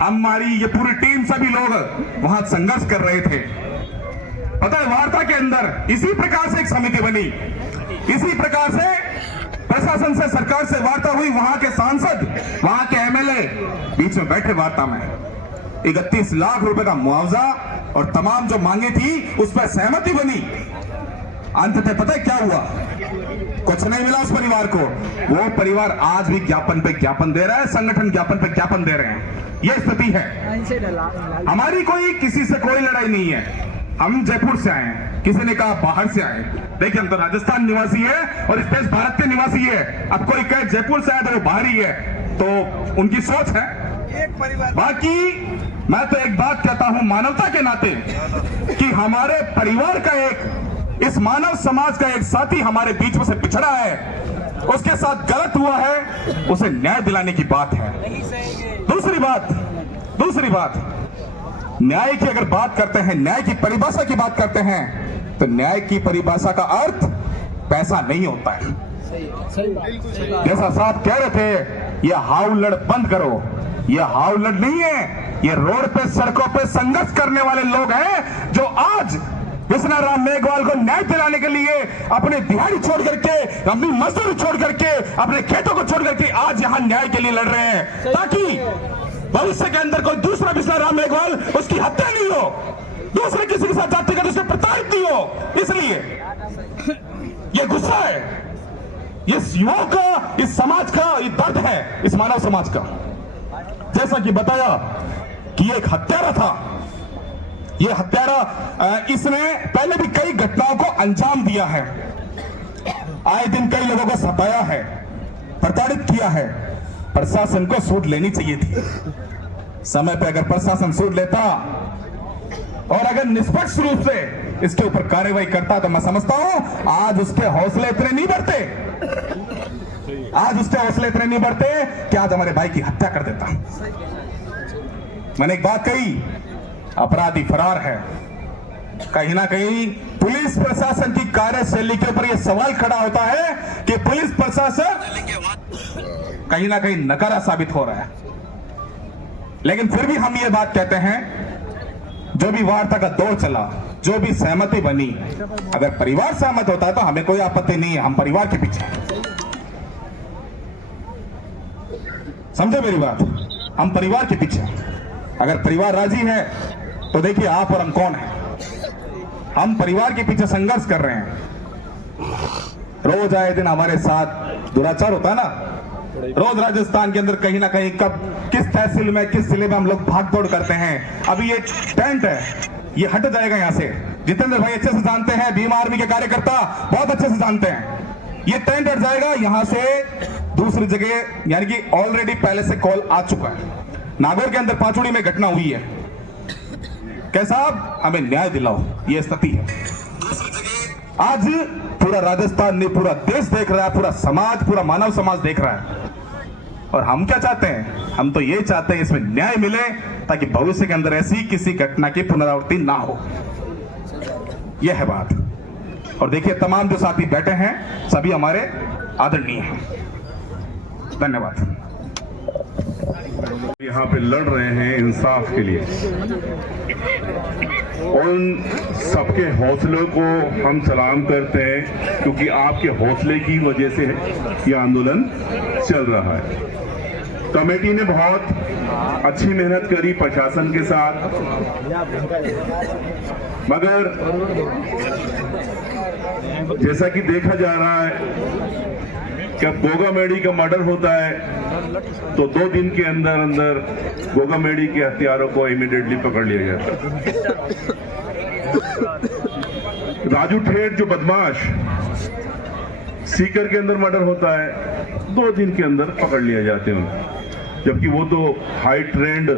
हमारी ये पूरी टीम, सभी लोग वहां संघर्ष कर रहे थे। पता है, वार्ता के अंदर इसी प्रकार से एक समिति बनी, इसी प्रकार से प्रशासन से, सरकार से वार्ता हुई, वहां के सांसद, वहां के एमएलए बीच में बैठे वार्ता में 31 लाख रुपए का मुआवजा और तमाम जो मांगे थी उस पर सहमति बनी। अंततः पता है क्या हुआ? कुछ नहीं मिला उस परिवार को। वो परिवार आज भी ज्ञापन पे ज्ञापन दे रहा है, संगठन ज्ञापन पे ज्ञापन दे रहे हैं। ये स्थिति है। हमारी कोई किसी से कोई लड़ाई नहीं है। हम जयपुर से आए हैं, किसी ने कहा बाहर से आए। देखिए, हम तो राजस्थान निवासी है और इस देश भारत के निवासी है। अब कोई कहे जयपुर से आया तो वो बाहरी है, तो उनकी सोच है। बाकी मैं तो एक बात कहता हूं मानवता के नाते कि हमारे परिवार का एक, इस मानव समाज का एक साथी हमारे बीच में से पिछड़ा है, उसके साथ गलत हुआ है, उसे न्याय दिलाने की बात है। दूसरी बात, न्याय की अगर बात करते हैं, न्याय की परिभाषा की बात करते हैं, तो न्याय की परिभाषा का अर्थ पैसा नहीं होता है। जैसा साहब कह रहे थे, ये हाउलड़ बंद करो, ये हाउलड़ नहीं है, ये रोड पे, सड़कों पे संघर्ष करने वाले लोग हैं जो आज विश्वनाथ राम मेघवाल को न्याय दिलाने के लिए अपने दिहाड़ी छोड़ करके, अपनी मजदूरी छोड़ करके, अपने खेतों को छोड़ करके आज यहां न्याय के लिए लड़ रहे हैं, ताकि भविष्य के अंदर कोई दूसरा विश्वनाथ राम मेघवाल उसकी हत्या नहीं हो, दूसरे किसी के साथ जातिगत उससे प्रताड़ित नहीं हो। इसलिए ये गुस्सा है, इस युवाओं का, इस समाज का ये दर्द है, इस मानव समाज का। जैसा कि बताया कि ये एक हत्यारा था, ये हत्यारा, इसने पहले भी कई घटनाओं को अंजाम दिया है, आए दिन कई लोगों को सताया है, प्रताड़ित किया है। प्रशासन को सूद लेनी चाहिए थी। समय पे अगर प्रशासन सूद लेता और अगर निष्पक्ष रूप से इसके ऊपर कार्रवाई करता तो मैं समझता हूं आज उसके हौसले इतने नहीं बढ़ते, कि आज हमारे भाई की हत्या कर देता। मैंने एक बात कही, अपराधी फरार है। कहीं ना कहीं पुलिस प्रशासन की कार्यशैली के ऊपर यह सवाल खड़ा होता है कि पुलिस प्रशासन कहीं ना कहीं नकारा साबित हो रहा है। लेकिन फिर भी हम ये बात कहते हैं, जो भी वार्ता का दौर चला, जो भी सहमति बनी, अगर परिवार सहमत होता है तो हमें कोई आपत्ति नहीं है, हम परिवार के पीछे हैं। समझे मेरी बात? हम परिवार के पीछे हैं। अगर परिवार राजी है तो देखिए आप और हम कौन है, हम परिवार के पीछे संघर्ष कर रहे हैं। रोज आए दिन हमारे साथ दुराचार होता है ना, रोज राजस्थान के अंदर कहीं ना कहीं कब किस तहसील में, किस जिले में हम लोग भाग दौड़ करते हैं। अभी ये टेंट है, ये हट जाएगा यहाँ से। जितेंद्र भाई अच्छे से जानते हैं, भीम आर्मी के कार्यकर्ता बहुत अच्छे से जानते हैं, ये टेंट हट जाएगा यहाँ से दूसरी जगह, यानी कि ऑलरेडी पहले से कॉल आ चुका है। नागौर के अंदर पाचुड़ी में घटना हुई है। कैसा, हमें न्याय दिलाओ, ये स्थिति है। आज पूरा राजस्थान नहीं, पूरा देश देख रहा है, पूरा समाज, पूरा मानव समाज देख रहा है। और हम क्या चाहते हैं? हम तो ये चाहते हैं इसमें न्याय मिले, ताकि भविष्य के अंदर ऐसी किसी घटना की पुनरावृत्ति ना हो। यह है बात। और देखिए, तमाम जो साथी बैठे हैं सभी हमारे आदरणीय हैं। धन्यवाद। यहाँ पे लड़ रहे हैं इंसाफ के लिए, उन सबके हौसलों को हम सलाम करते हैं, क्योंकि आपके हौसले की वजह से ये आंदोलन चल रहा है। कमेटी ने बहुत अच्छी मेहनत करी प्रशासन के साथ, मगर जैसा कि देखा जा रहा है कि अब गोगा मेडी का मर्डर होता है तो 2 दिन के अंदर अंदर गोगा मेडी के हत्यारों को इमीडिएटली पकड़ लिया जाता है। राजू ठेठ जो बदमाश, सीकर के अंदर मर्डर होता है, 2 दिन के अंदर पकड़ लिया जाते हैं, जबकि वो तो हाई ट्रेंड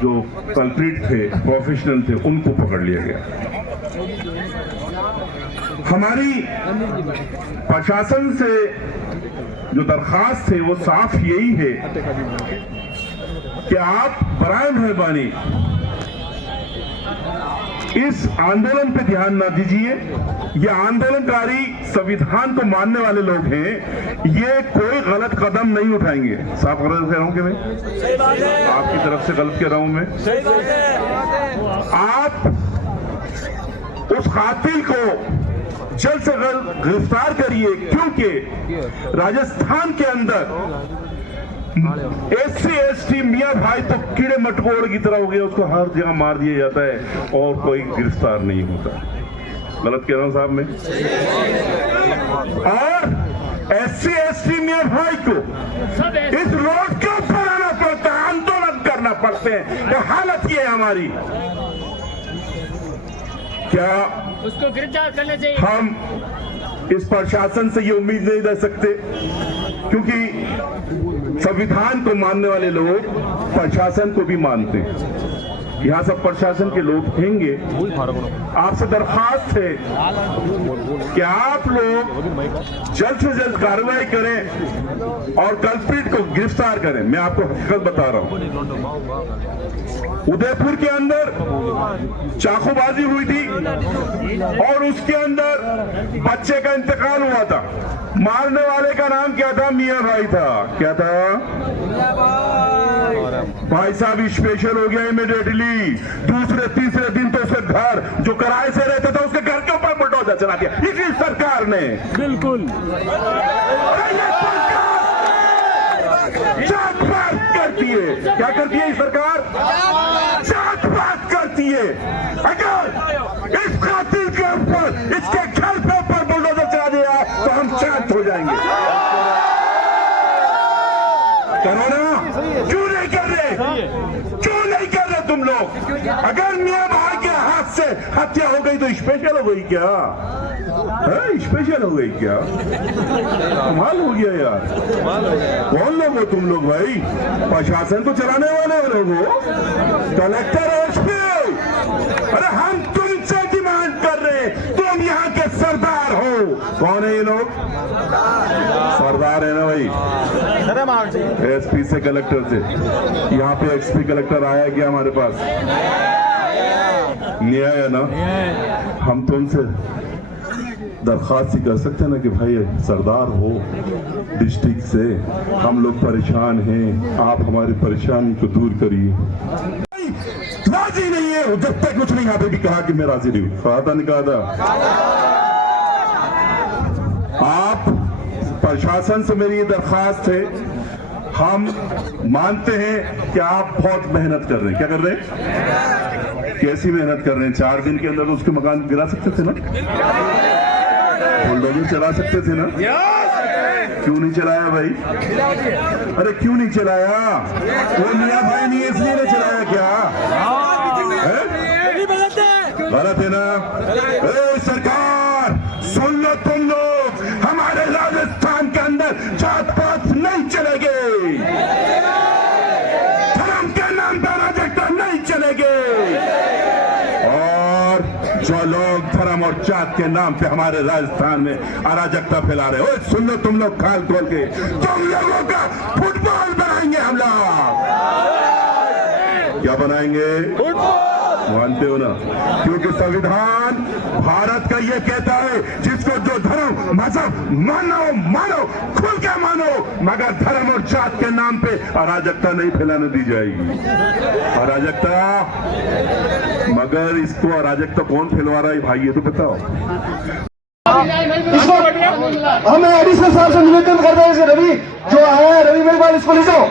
जो कल्प्रिट थे, प्रोफेशनल थे, उनको पकड़ लिया गया। हमारी प्रशासन से जो दरखास्त है वो साफ यही है कि आप बराए मेहरबानी इस आंदोलन पे ध्यान ना दीजिए। ये आंदोलनकारी संविधान को मानने वाले लोग हैं, ये कोई गलत कदम नहीं उठाएंगे। साफ गलत कह रहा हूं कि मैं आपकी तरफ से गलत कह रहा हूं? मैं आप उस कातिल को जल्द से जल्द गिरफ्तार करिए, क्योंकि राजस्थान के अंदर SC/ST मियां भाई तो कीड़े मटकोड़ की तरह हो गया, उसको हर जगह मार दिया जाता है और कोई गिरफ्तार नहीं होता। गलत कह रहा हूं साहब मैं? और SC/ST मियां भाई को इस रोड के ऊपर आना पड़ता है, आंदोलन करना पड़ते हैं। ये हालत ये है हमारी। क्या उसको गिरफ्तार करना चाहिए? हम इस प्रशासन से ये उम्मीद नहीं रख सकते, क्योंकि संविधान को मानने वाले लोग प्रशासन को भी मानते हैं। यहाँ सब प्रशासन के लोग होंगे। आपसे दरखास्त है कि आप लोग जल्द से जल्द कार्रवाई करें और कल्प्रिट को गिरफ्तार करें। मैं आपको हकीकत बता रहा हूं, उदयपुर के अंदर चाकूबाजी हुई थी और उसके अंदर बच्चे का इंतकाल हुआ था। मारने वाले का नाम क्या था? मियां भाई था। क्या था? भाई साहब स्पेशल हो गया इमीडिएटली। दूसरे तीसरे दिन तो उसके घर जो किराए से रहता था उसके घर के ऊपर बुलडोजर चला दिया इसी सरकार ने। बिल्कुल जात पात करती है। क्या करती है सरकार? जात पात करती है। अगर इस कातिल के ऊपर इसके घर के ऊपर बुलडोजर चला दिया तो हम शांत हो जाएंगे। करो ना, क्यों नहीं कर रहे? क्यों नहीं कर रहे तुम लोग? अगर मियां भाई के हाथ से हत्या हो गई तो स्पेशल हो गई क्या? स्पेशल हो गई क्या? कमाल हो गया यार। कौन लोग हो तुम लोग भाई? प्रशासन को चलाने वाले लोग हो? Collector SP? अरे हम तुमसे डिमांड कर रहे हैं, तुम यहाँ के सरदार हो। कौन है ये लोग? सरदार है ना भाई। SP से कलेक्टर से, यहाँ पे XP कलेक्टर आया गया हमारे पास, न्याय है ना? हम तुमसे दरखास्त ही कर सकते हैं ना कि भाई सरदार हो डिस्ट्रिक्ट से, हम लोग परेशान हैं, आप हमारी परेशानी को दूर करिए। राजी नहीं है, जब तक कुछ नहीं। यहाँ पे भी कहा कि मैं राजी नहीं हूँ। कहा था, नहीं कहा था? आप प्रशासन से मेरी ये दरखास्त है, हम मानते हैं कि आप बहुत मेहनत कर रहे हैं। क्या कर रहे हैं? कैसी मेहनत कर रहे हैं? 4 दिन के अंदर उसके मकान गिरा सकते थे ना, बुलडोजर चला सकते थे ना। क्यों नहीं चलाया भाई? अरे क्यों नहीं चलाया? वो मियां भाई नहीं इसलिए नहीं चलाया क्या? गलत है ना? सरकार सुन लो, तुम लोग हमारे राजस्थान के अंदर जात पात नहीं चलेंगे, धर्म के नाम पर अराजकता नहीं चलेगी। और जो लोग धर्म और जात के नाम पे हमारे राजस्थान में अराजकता फैला रहे हो, सुन लो तुम लोग खाल खोल के, तुम लोगों का फुटबॉल बनाएंगे हम लोग। क्या बनाएंगे? मानते हो ना? क्योंकि संविधान भारत का ये कहता है जिसको जो धर्म मजहब मानो खुल के मानो, मगर धर्म और जात के नाम पे अराजकता नहीं फैलाने दी जाएगी। अराजकता, मगर इसको अराजकता कौन फैलवा रहा है भाई, ये तो बताओ। हमें एडिशनल साहब से निवेदन कर रहे हैं, रवि जो आया है, रवि मेरे पास इसको ले जाओ,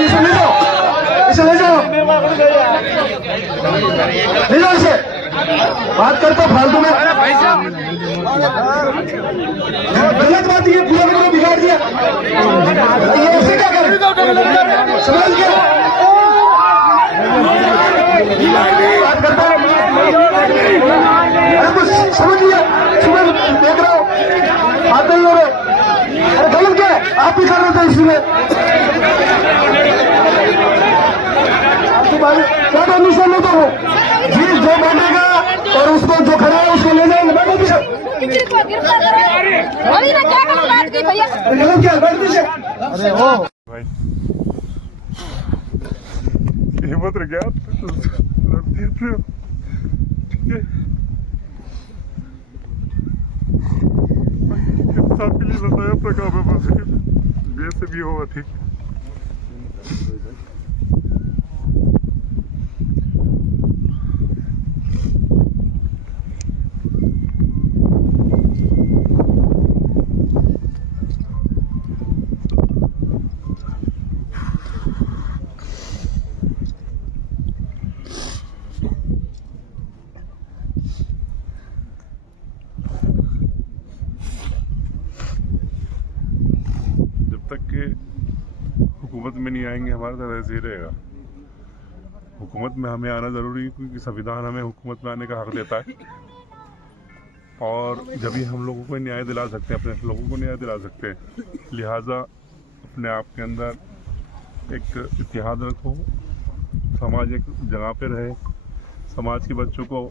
इसे ले जाओ, इसे ले जाओ, ले जाओ इसे। बात करता फालतू में गलत बात, ये पूरा को बिगाड़ दिया। ये ऐसे क्या करें? समझ गया? बात करता है, अरे कुछ समझ लिया? सुबह देख रहा हूँ आते ही हो रहे। अरे गलत क्या है? आप भी कर रहे थे इसमें। क्या परमिशन लेता हूँ जी? जो बैठेगा और उसको जो खड़ा है उसको ले जाएंगे। बैठो पीछे। गलत क्या है? बैठ पीछे। मत रख यार, ठीक है। इंसाफ के लिए लड़ना है अपना काम है, बस जैसे भी होगा ठीक। तक के हुकूमत में नहीं आएंगे हमारा तो ऐसे ही रहेगा। हुकूमत में हमें आना ज़रूरी है क्योंकि संविधान हमें हुकूमत में आने का हक देता है, और जब भी हम लोगों को न्याय दिला सकते हैं, अपने लोगों को न्याय दिला सकते हैं। लिहाजा अपने आप के अंदर एक इतिहाद रखो, समाज एक जगह पे रहे, समाज के बच्चों को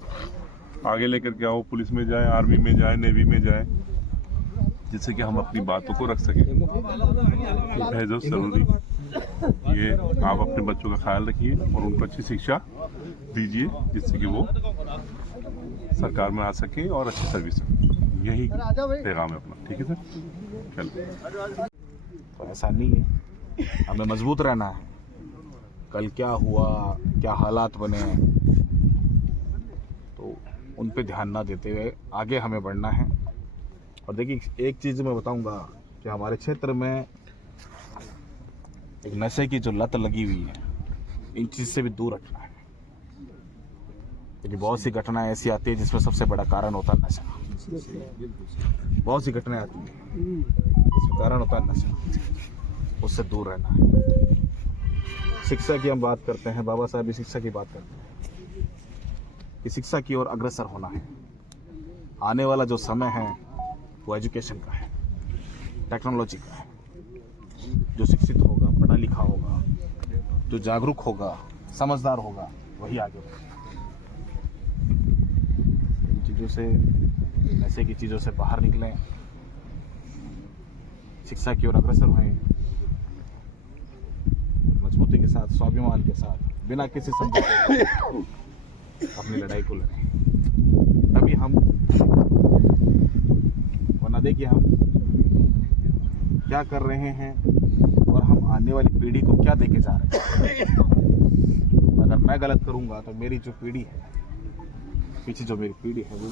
आगे लेकर के आओ, पुलिस में जाए, आर्मी में जाए, नेवी में जाए, जिससे कि हम अपनी बातों को रख सकें। है जो ज़रूरी ये आप अपने बच्चों का ख्याल रखिए और उनको अच्छी शिक्षा दीजिए, जिससे कि वो सरकार में आ सके और अच्छी सर्विस, यही पैगाम है अपना। ठीक है सर, चलिए। तो ऐसा नहीं है, हमें मजबूत रहना है। कल क्या हुआ, क्या हालात बने, तो उन पे ध्यान ना देते हुए आगे हमें बढ़ना है। और देखिए एक चीज़ मैं बताऊंगा कि हमारे क्षेत्र में एक नशे की जो लत लगी हुई है, इन चीज़ से भी दूर रखना है। क्योंकि बहुत सी घटनाएं ऐसी आती है जिसमें सबसे बड़ा कारण होता है नशा। बहुत सी घटनाएं आती हैं जिसमें कारण होता है नशा, उससे दूर रहना है। शिक्षा की हम बात करते हैं, बाबा साहब भी शिक्षा की बात करते हैं कि शिक्षा की ओर अग्रसर होना है। आने वाला जो समय है वो एजुकेशन का है, टेक्नोलॉजी का है। जो शिक्षित होगा, पढ़ा लिखा होगा, जो जागरूक होगा, समझदार होगा, वही आगे बढ़ेगा। इन चीज़ों से, ऐसे की चीज़ों से बाहर निकलें, शिक्षा की ओर अग्रसर हों, मजबूती के साथ, स्वाभिमान के साथ, बिना किसी समझौते के अपनी लड़ाई को लड़ें। तभी हम, वरना देखिए हम क्या कर रहे हैं और हम आने वाली पीढ़ी को क्या देके जा रहे हैं। अगर मैं गलत करूंगा तो मेरी जो पीढ़ी है, पीछे जो मेरी पीढ़ी है, वो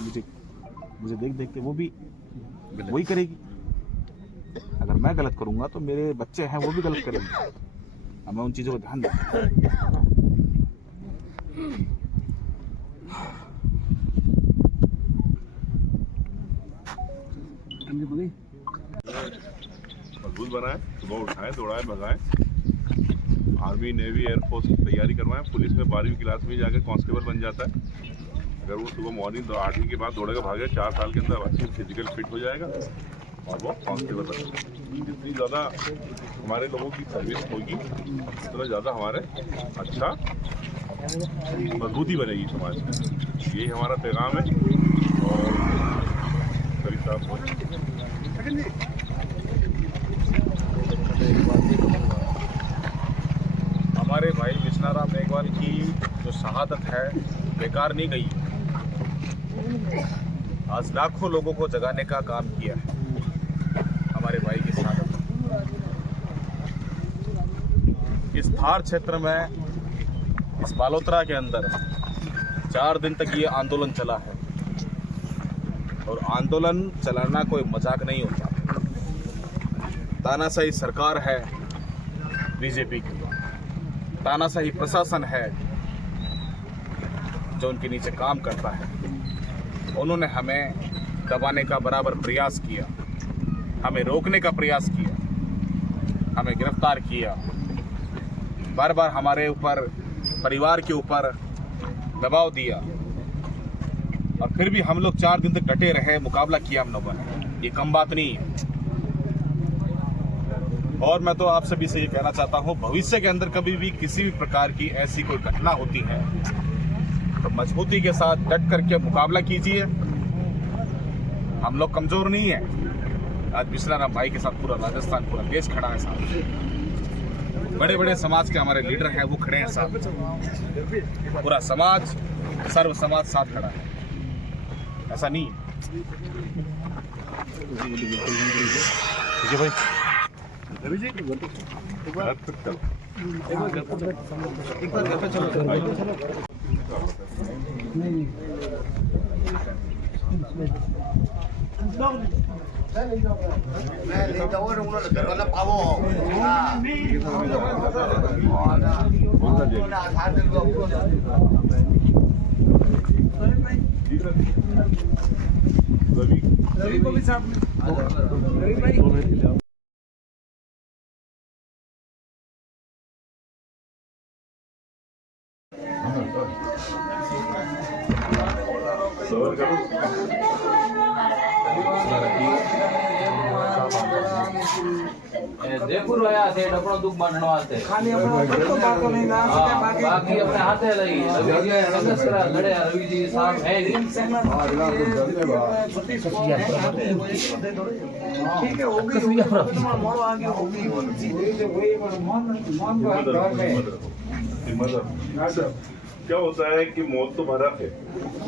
मुझे देख देख के वो भी वही करेगी। अगर मैं गलत करूंगा तो मेरे बच्चे हैं वो भी गलत करेंगे। हमें उन चीज़ों को ध्यान रखना। मजबूत बनाएं, सुबह उठाएं, दौड़ाएं, भगाएं, आर्मी, नेवी, एयरफोर्स की तैयारी करवाएं। पुलिस में 12वीं क्लास में जाकर कांस्टेबल बन जाता है। अगर वो सुबह मॉर्निंग 8वीं के बाद दौड़ेगा, भागेगा, 4 साल के अंदर अच्छी फिजिकल फिट हो जाएगा और वो कांस्टेबल बनेगा। जितनी ज़्यादा हमारे लोगों की सर्विस होगी, उतना ज़्यादा हमारे अच्छा मजबूती बनेगी समाज में। यही हमारा पैगाम है। और करीब साहब हमारे भाई बिश्नाराम मेघवाल की जो शहादत है बेकार नहीं गई। आज लाखों लोगों को जगाने का काम किया है हमारे भाई की शहादत। इस थार क्षेत्र में, इस बालोतरा के अंदर 4 दिन तक ये आंदोलन चला है। और आंदोलन चलाना कोई मजाक नहीं होता। तानाशाही सरकार है बीजेपी की, तानाशाही प्रशासन है जो उनके नीचे काम करता है। उन्होंने हमें दबाने का बराबर प्रयास किया, हमें रोकने का प्रयास किया, हमें गिरफ्तार किया, बार बार हमारे ऊपर, परिवार के ऊपर दबाव दिया। और फिर भी हम लोग 4 दिन तक डटे रहे, मुकाबला किया हम लोगों ने। ये कम बात नहीं है। और मैं तो आप सभी से ये कहना चाहता हूँ, भविष्य के अंदर कभी भी किसी भी प्रकार की ऐसी कोई घटना होती है तो मजबूती के साथ डट करके मुकाबला कीजिए। हम लोग कमजोर नहीं है। आज बिश्नाराम भाई के साथ पूरा राजस्थान, पूरा देश खड़ा है साथ। बड़े बड़े समाज के हमारे लीडर हैं, वो खड़े हैं साथ। पूरा समाज, सर्व समाज साथ खड़ा है, ऐसा नहीं है। ठीक है भाई। रवि को भी साथ में जयपुर आया थे अपना दुख बांटने वास्ते खाली बाकी अपने हाथे लगी रवि जी संघर्ष करा लड़े रवि जी साहब है ठीक है होगी आगे होगी क्या होता है कि मौत तो भरक है,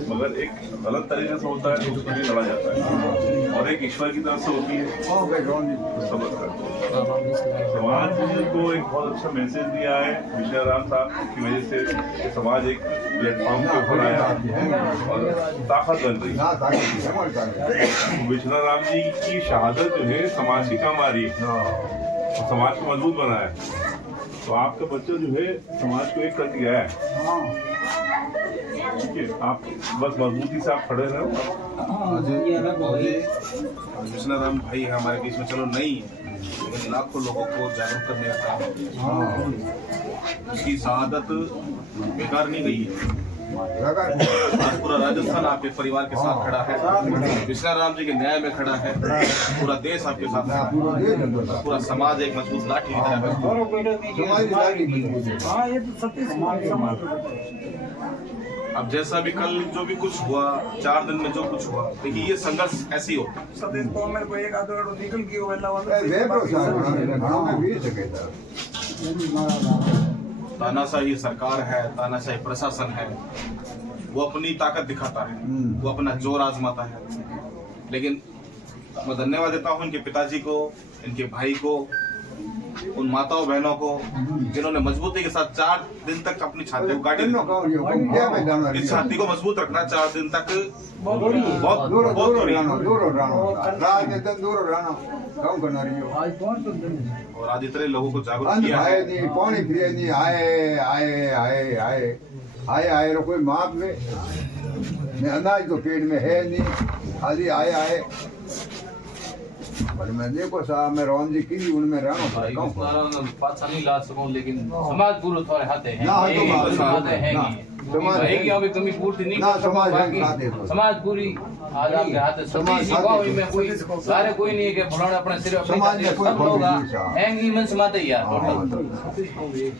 मगर एक गलत तरीके से होता है तो उसके लिए लड़ा जाता है, और एक ईश्वर की तरफ से होती है तो समझ कर। समाज को एक बहुत अच्छा मैसेज दिया है विष्णु राम साहब की वजह से कि समाज एक प्लेटफॉर्म के ऊपर आया और ताकत बन रही है। विष्णु राम जी की शहादत जो है समाज की काम आ रही है और समाज को मजबूत बनाया है। तो आपका बच्चा जो है समाज को एक करके गया है। ठीक है, आप बस मजबूती से आप खड़े रहो। विष्णु राम भाई है हमारे बीच में, चलो नहीं लेकिन लाखों लोगों को जागरूक करने का काम है। उसकी शहादत बेकार नहीं गई है। आज पूरा राजस्थान आपके परिवार के साथ खड़ा है, विष्णु राम जी के न्याय में खड़ा है, पूरा देश आपके साथ है, पूरा समाज एक मजबूत लाठी की तरह है। अब जैसा भी कल जो भी कुछ हुआ, 4 दिन में जो कुछ हुआ, देखिए ये संघर्ष ऐसे ही होता है। तानाशाही सरकार है, तानाशाही प्रशासन है, वो अपनी ताकत दिखाता है, वो अपना जोर आजमाता है। लेकिन मैं धन्यवाद देता हूँ इनके पिताजी को, इनके भाई को, उन माताओं बहनों को जिन्होंने मजबूती के साथ 4 दिन तक अपनी छाती को गाड़ी, इस छाती को मजबूत रखना 4 दिन तक बहुत और आज इतने लोगों को जागरूक किया है। पानी फिर नहीं आए आए आए आए आए आए कोई माप में अनाज तो पेट में है नहीं, खाली आए आए। पर मैं देखो साहब मैं राम जी की उनमें रहना पाछा नहीं ला सकूं, लेकिन समाज पूरा थोड़े हाथे हैं, समाज अभी कमी पूर्ति नहीं कर सकूं, बाकी समाज पूरी आज आपके हाथ समाज में कोई सारे कोई नहीं है कि फलाना अपने सिर्फ समाज में कोई लोग हैंगी मन समाते यार सतीश को भी